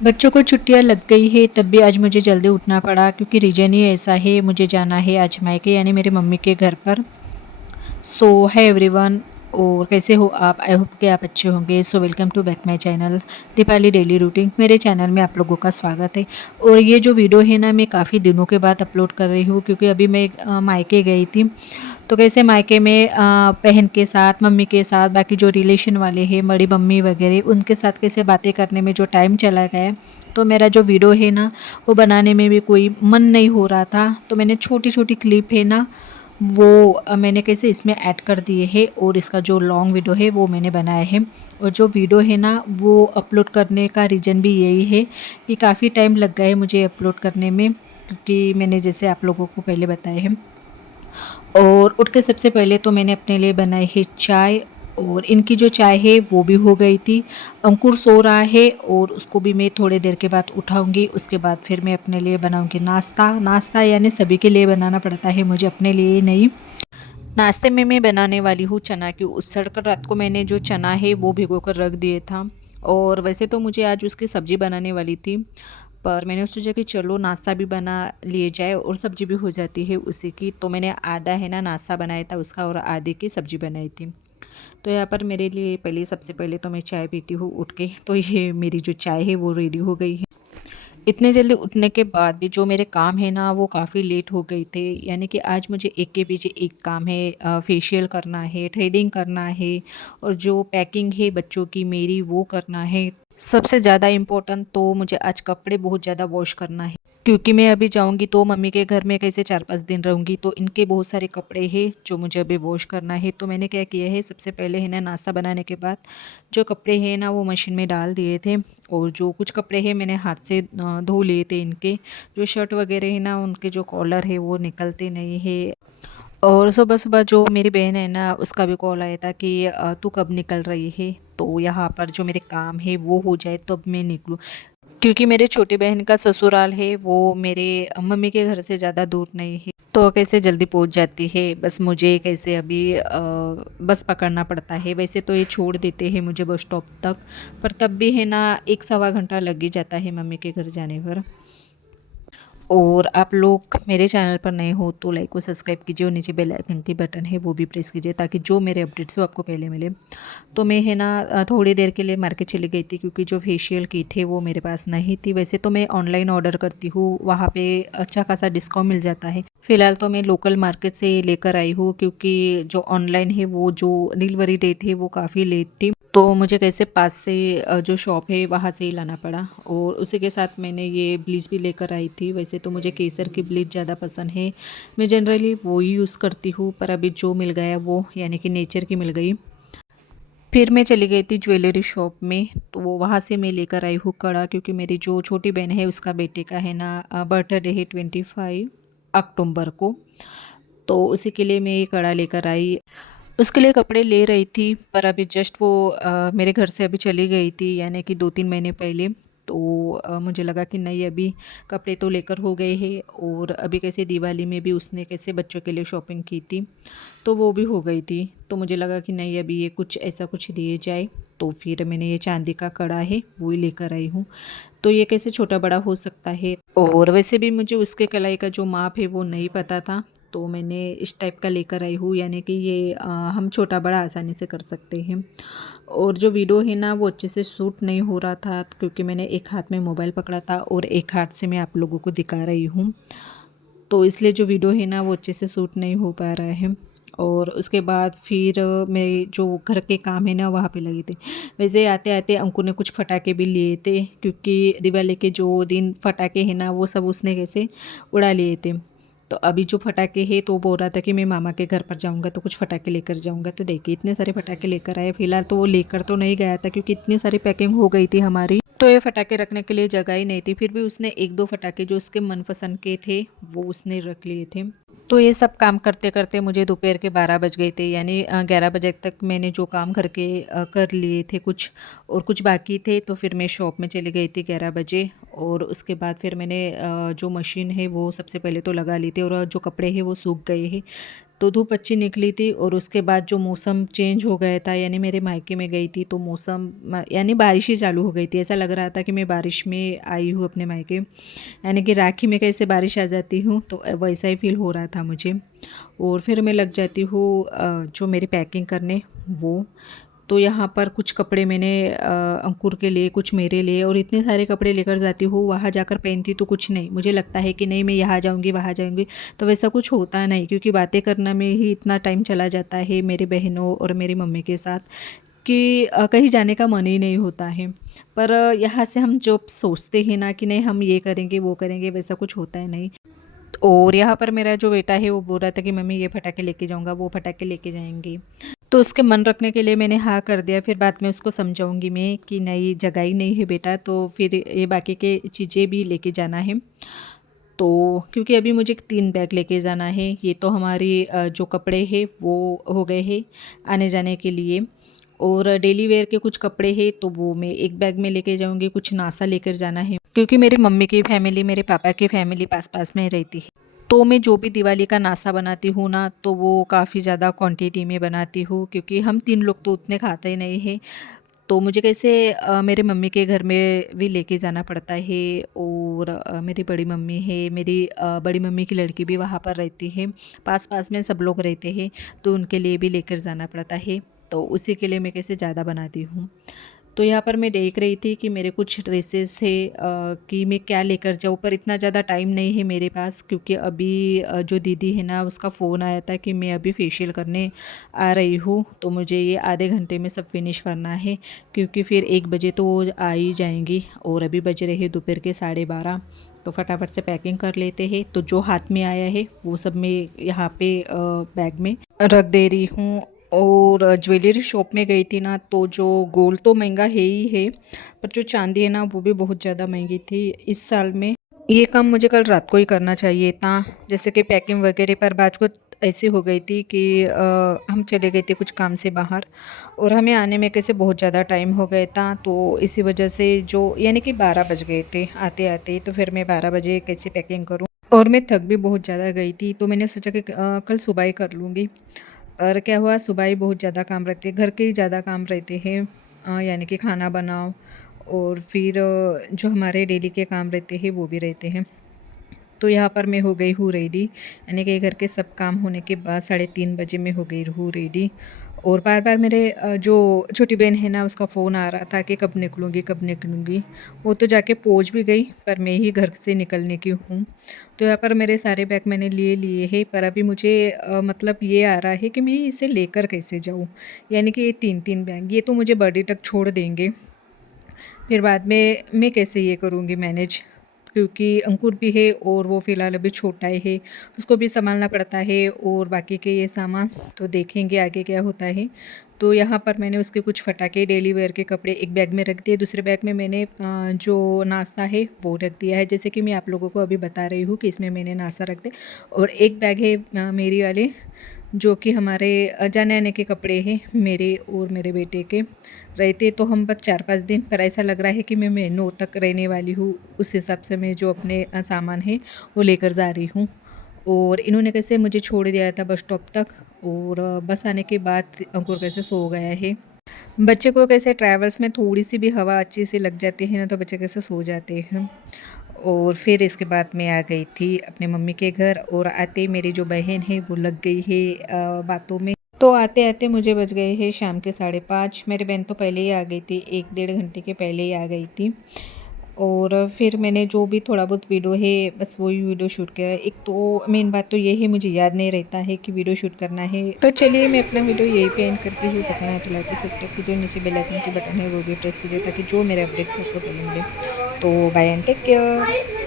बच्चों को छुट्टियां लग गई है तब भी आज मुझे जल्दी उठना पड़ा क्योंकि रीज़न ही ऐसा है, मुझे जाना है आज मायके यानी मेरी मम्मी के घर पर। सो है एवरीवन, और कैसे हो आप? आई होप कि आप अच्छे होंगे। So welcome to back my channel Deepali daily routine. मेरे चैनल में आप लोगों का स्वागत है। और ये जो वीडियो है ना, मैं काफ़ी दिनों के बाद अपलोड कर रही हूँ क्योंकि अभी मैं मायके गई थी। तो कैसे मायके में बहन के साथ, मम्मी के साथ, बाकी जो रिलेशन वाले हैं, बड़ी मम्मी वगैरह, उनके साथ कैसे बातें करने में जो टाइम चला गया, तो मेरा जो वीडियो है ना, वो बनाने में भी कोई मन नहीं हो रहा था। तो मैंने छोटी छोटी क्लिप है ना, वो मैंने कैसे इसमें ऐड कर दिए हैं, और इसका जो लॉन्ग वीडियो है वो मैंने बनाया है। और जो वीडियो है ना, वो अपलोड करने का रीज़न भी यही है कि काफ़ी टाइम लग गया है मुझे अपलोड करने में, क्योंकि मैंने जैसे आप लोगों को पहले बताया है। और उठ के सबसे पहले तो मैंने अपने लिए बनाई है चाय, और इनकी जो चाय है वो भी हो गई थी। अंकुर सो रहा है और उसको भी मैं थोड़ी देर के बाद उठाऊंगी। उसके बाद फिर मैं अपने लिए बनाऊंगी नाश्ता। नाश्ता यानी सभी के लिए बनाना पड़ता है, मुझे अपने लिए नहीं। नाश्ते में मैं बनाने वाली हूँ चना की उसळ। कर रात को मैंने जो चना है वो भिगो कर रख दिए था, और वैसे तो मुझे आज उसकी सब्ज़ी बनाने वाली थी, पर मैंने सोचा कि चलो नाश्ता भी बना लिए जाए और सब्ज़ी भी हो जाती है उसी की। तो मैंने आधा है ना नाश्ता बनाया था उसका, और आधे की सब्ज़ी बनाई थी। तो यहाँ पर मेरे लिए पहले, सबसे पहले तो मैं चाय पीती हूँ उठ के। तो ये मेरी जो चाय है वो रेडी हो गई है। इतने जल्दी उठने के बाद भी जो मेरे काम है ना, वो काफ़ी लेट हो गए थे। यानी कि आज मुझे एक के पीछे एक काम है। फेशियल करना है, थ्रेडिंग करना है, और जो पैकिंग है बच्चों की मेरी वो करना है। सबसे ज़्यादा इम्पोर्टेंट तो मुझे आज कपड़े बहुत ज़्यादा वॉश करना है, क्योंकि मैं अभी जाऊंगी तो मम्मी के घर में कैसे 4-5 दिन रहूंगी, तो इनके बहुत सारे कपड़े हैं जो मुझे अभी वॉश करना है। तो मैंने क्या किया है, सबसे पहले है ना नाश्ता बनाने के बाद जो कपड़े हैं ना वो मशीन में डाल दिए थे। और जो कुछ कपड़े हैं मैंने हाथ से धो लिए थे। इनके जो शर्ट वगैरह है ना, उनके जो कॉलर है वो निकलते नहीं है। और सुबह सुबह जो मेरी बहन है ना, उसका भी कॉल आया था कि तू कब निकल रही है, तो यहाँ पर जो मेरे काम है वो हो जाए तब मैं निकलूँ। क्योंकि मेरे छोटी बहन का ससुराल है वो मेरे मम्मी के घर से ज़्यादा दूर नहीं है, तो कैसे जल्दी पहुंच जाती है। बस मुझे कैसे अभी बस पकड़ना पड़ता है। वैसे तो ये छोड़ देते हैं मुझे बस स्टॉप तक, पर तब भी है ना 1-1.25 घंटा लग ही जाता है मम्मी के घर जाने पर। और आप लोग मेरे चैनल पर नए हो तो लाइक और सब्सक्राइब कीजिए, और नीचे बेल आइकन की बटन है वो भी प्रेस कीजिए, ताकि जो मेरे अपडेट्स हो आपको पहले मिले। तो मैं है ना थोड़ी देर के लिए मार्केट चली गई थी, क्योंकि जो फेशियल किट है वो मेरे पास नहीं थी। वैसे तो मैं ऑनलाइन ऑर्डर करती हूँ, वहाँ पे अच्छा खासा डिस्काउंट मिल जाता है। फ़िलहाल तो मैं लोकल मार्केट से लेकर आई हूँ, क्योंकि जो ऑनलाइन है वो जो डिलीवरी डेट है वो काफ़ी लेट थी। तो मुझे कैसे पास से जो शॉप है वहाँ से ही लाना पड़ा। और उसी के साथ मैंने ये ब्लीच भी लेकर आई थी। वैसे तो मुझे केसर की ब्लीच ज़्यादा पसंद है, मैं जनरली वो ही यूज़ करती हूँ, पर अभी जो मिल गया वो यानी कि नेचर की मिल गई। फिर मैं चली गई थी ज्वेलरी शॉप में, तो वो वहाँ से मैं लेकर आई हूँ कड़ा, क्योंकि मेरी जो छोटी बहन है उसका बेटे का है ना बर्थडे है 25 अक्टूबर को। तो उसी के लिए मैं ये कड़ा लेकर आई। उसके लिए कपड़े ले रही थी, पर अभी जस्ट वो मेरे घर से अभी चली गई थी, यानी कि 2-3 महीने पहले। तो मुझे लगा कि नहीं, अभी कपड़े तो लेकर हो गए हैं, और अभी कैसे दिवाली में भी उसने कैसे बच्चों के लिए शॉपिंग की थी, तो वो भी हो गई थी। तो मुझे लगा कि नहीं, अभी ये कुछ ऐसा कुछ दिए जाए। तो फिर मैंने ये चांदी का कड़ा है वो ही लेकर आई हूँ। तो ये कैसे छोटा बड़ा हो सकता है, और वैसे भी मुझे उसके कलाई का जो माप है वो नहीं पता था, तो मैंने इस टाइप का लेकर आई हूँ, यानी कि ये हम छोटा बड़ा आसानी से कर सकते हैं। और जो वीडियो है ना वो अच्छे से शूट नहीं हो रहा था, क्योंकि मैंने एक हाथ में मोबाइल पकड़ा था और एक हाथ से मैं आप लोगों को दिखा रही हूँ, तो इसलिए जो वीडियो है ना वो अच्छे से शूट नहीं हो पा रहा है। और उसके बाद फिर मैं जो घर के काम है ना वहाँ पे लगी थी। वैसे आते आते अंकु ने कुछ फटाके भी लिए थे, क्योंकि दिवाली के जो दिन फटाके हैं ना वो सब उसने कैसे उड़ा लिए थे। तो अभी जो फटाके हैं तो वो बोल रहा था कि मैं मामा के घर पर जाऊंगा तो कुछ फटाके लेकर जाऊंगा। तो देखिए इतने सारे फटाके लेकर आए। फिलहाल तो वो लेकर तो नहीं गया था, क्योंकि इतनी सारी पैकिंग हो गई थी हमारी, तो ये फटाके रखने के लिए जगह ही नहीं थी। फिर भी उसने 1-2 फटाके जो उसके मनपसंद के थे वो उसने रख लिए थे। तो ये सब काम करते करते मुझे दोपहर के 12 बज गए थे, यानी 11 बजे तक मैंने जो काम घर के कर लिए थे कुछ, और कुछ बाकी थे। तो फिर मैं शॉप में चली गई थी 11 बजे, और उसके बाद फिर मैंने जो मशीन है वो सबसे पहले तो लगा ली थी, और जो कपड़े हैं वो सूख गए हैं। तो धूप अच्छी निकली थी और उसके बाद जो मौसम चेंज हो गया था, यानी मेरे मायके में गई थी तो मौसम यानी बारिश ही चालू हो गई थी। ऐसा लग रहा था कि मैं बारिश में आई हूँ अपने मायके, यानी कि राखी में कैसे बारिश आ जाती हूँ तो वैसा ही फील हो रहा था मुझे। और फिर मैं लग जाती हूँ जो मेरी पैकिंग करने वो। तो यहाँ पर कुछ कपड़े मैंने अंकुर के लिए, कुछ मेरे लिए, और इतने सारे कपड़े लेकर जाती हूँ। वहाँ जाकर पहनती तो कुछ नहीं, मुझे लगता है कि नहीं मैं यहाँ जाऊँगी वहाँ जाऊँगी, तो वैसा कुछ होता नहीं, क्योंकि बातें करना में ही इतना टाइम चला जाता है मेरी बहनों और मेरी मम्मी के साथ कि कहीं जाने का मन ही नहीं होता है। पर यहाँ से हम जो सोचते हैं ना कि नहीं हम ये करेंगे वो करेंगे, वैसा कुछ होता है नहीं। और यहाँ पर मेरा जो बेटा है वो बोल रहा था कि मम्मी ये पटाखे लेके जाऊँगा, वो पटाखे लेके जाएंगे, तो उसके मन रखने के लिए मैंने हाँ कर दिया। फिर बाद में उसको समझाऊंगी मैं कि नहीं जगह ही नहीं है बेटा, तो फिर ये बाकी के चीज़ें भी लेके जाना है। तो क्योंकि अभी मुझे 3 बैग लेके जाना है। ये तो हमारी जो कपड़े हैं वो हो गए हैं आने जाने के लिए, और डेली वेयर के कुछ कपड़े हैं तो वो मैं एक बैग में लेके जाऊंगी। कुछ नाश्ता लेकर जाना है, क्योंकि मेरी मम्मी की फैमिली, मेरे पापा की फैमिली पास पास में रहती है। तो मैं जो भी दिवाली का नाश्ता बनाती हूँ ना, तो वो काफ़ी ज़्यादा क्वांटिटी में बनाती हूँ, क्योंकि हम 3 लोग तो उतने खाते ही नहीं हैं। तो मुझे कैसे मेरे मम्मी के घर में भी लेके जाना पड़ता है। और मेरी बड़ी मम्मी है, मेरी बड़ी मम्मी की लड़की भी वहाँ पर रहती है, पास पास में सब लोग रहते हैं, तो उनके लिए भी लेकर जाना पड़ता है। तो उसी के लिए मैं कैसे ज़्यादा बनाती हूँ। तो यहाँ पर मैं देख रही थी कि मेरे कुछ ड्रेसेस है कि मैं क्या लेकर जाऊँ, पर इतना ज़्यादा टाइम नहीं है मेरे पास, क्योंकि अभी जो दीदी है ना उसका फ़ोन आया था कि मैं अभी फेशियल करने आ रही हूँ, तो मुझे ये आधे घंटे में सब फिनिश करना है, क्योंकि फिर 1 बजे तो वो आ ही जाएंगी। और अभी बज रहे हैं दोपहर के 12:30, तो फटाफट से पैकिंग कर लेते हैं। तो जो हाथ में आया है वो सब मैं यहाँ पे बैग में रख दे रही हूँ। और ज्वेलरी शॉप में गई थी ना, तो जो गोल्ड तो महंगा है ही है, पर जो चांदी है ना वो भी बहुत ज़्यादा महंगी थी इस साल में। ये काम मुझे कल रात को ही करना चाहिए था, जैसे कि पैकिंग वगैरह, पर बात को ऐसी हो गई थी कि हम चले गए थे कुछ काम से बाहर, और हमें आने में कैसे बहुत ज़्यादा टाइम हो गया था, तो इसी वजह से जो यानी कि 12 बज गए थे आते आते, तो फिर मैं 12 बजे कैसे पैकिंग करूँ। और मैं थक भी बहुत ज़्यादा गई थी, तो मैंने सोचा कि कल सुबह ही कर लूँगी। और क्या हुआ, सुबह ही बहुत ज़्यादा काम रहते हैं, घर के ही ज़्यादा काम रहते हैं, यानी कि खाना बनाओ, और फिर जो हमारे डेली के काम रहते हैं वो भी रहते हैं। तो यहाँ पर मैं हो गई हूँ रेडी, यानी कि घर के सब काम होने के बाद 3:30 बजे मैं हो गई हूँ रेडी। और बार बार मेरे जो छोटी बहन है ना उसका फ़ोन आ रहा था कि कब निकलूँगी कब निकलूँगी। वो तो जाके पहुँच भी गई, पर मैं ही घर से निकलने की हूँ। तो यहाँ पर मेरे सारे बैग मैंने लिए लिए हैं, पर अभी मुझे मतलब ये आ रहा है कि मैं इसे लेकर कैसे जाऊँ, यानी कि ये 3-3 बैग ये तो मुझे बर्थडे तक छोड़ देंगे, फिर बाद में मैं कैसे ये करूँगी मैनेज, क्योंकि अंकुर भी है और वो फ़िलहाल अभी छोटा ही है, उसको भी संभालना पड़ता है, और बाकी के ये सामान तो देखेंगे आगे क्या होता है। तो यहाँ पर मैंने उसके कुछ फटाके डेली वेयर के कपड़े एक बैग में रख दिए, दूसरे बैग में मैंने जो नाश्ता है वो रख दिया है, जैसे कि मैं आप लोगों को अभी बता रही हूँ कि इसमें मैंने नाश्ता रख दिया। और एक बैग है मेरी वाले, जो कि हमारे जाने आने के कपड़े हैं मेरे और मेरे बेटे के। रहते तो हम बस 4-5 दिन, पर ऐसा लग रहा है कि मैं महीनों तक रहने वाली हूँ, उस हिसाब से मैं जो अपने सामान है वो लेकर जा रही हूँ। और इन्होंने कैसे मुझे छोड़ दिया था बस स्टॉप तक, और बस आने के बाद अंकुर कैसे सो गया है। बच्चे को कैसे ट्रैवल्स में थोड़ी सी भी हवा अच्छी सी लग जाती है ना, तो बच्चे कैसे सो जाते हैं। और फिर इसके बाद मैं आ गई थी अपने मम्मी के घर, और आते मेरी जो बहन है वो लग गई है बातों में। तो आते आते मुझे बज गए हैं शाम के 5:30। मेरी बहन तो पहले ही आ गई थी, 1-1.5 घंटे के पहले ही आ गई थी। और फिर मैंने जो भी थोड़ा बहुत वीडियो है बस वही वीडियो शूट किया। एक तो मेन बात तो ये है, मुझे याद नहीं रहता है कि वीडियो शूट करना है। तो चलिए मैं अपना वीडियो यही पे एंड करती हूँ। पसंद आए तो लाइक सब्सक्राइब कीजिए, नीचे बेल आइकन की बटन है वो भी प्रेस कीजिए, ताकि जो मेरे अपडेट्स हैं आपको मिले। तो बाय एंड टेक केयर।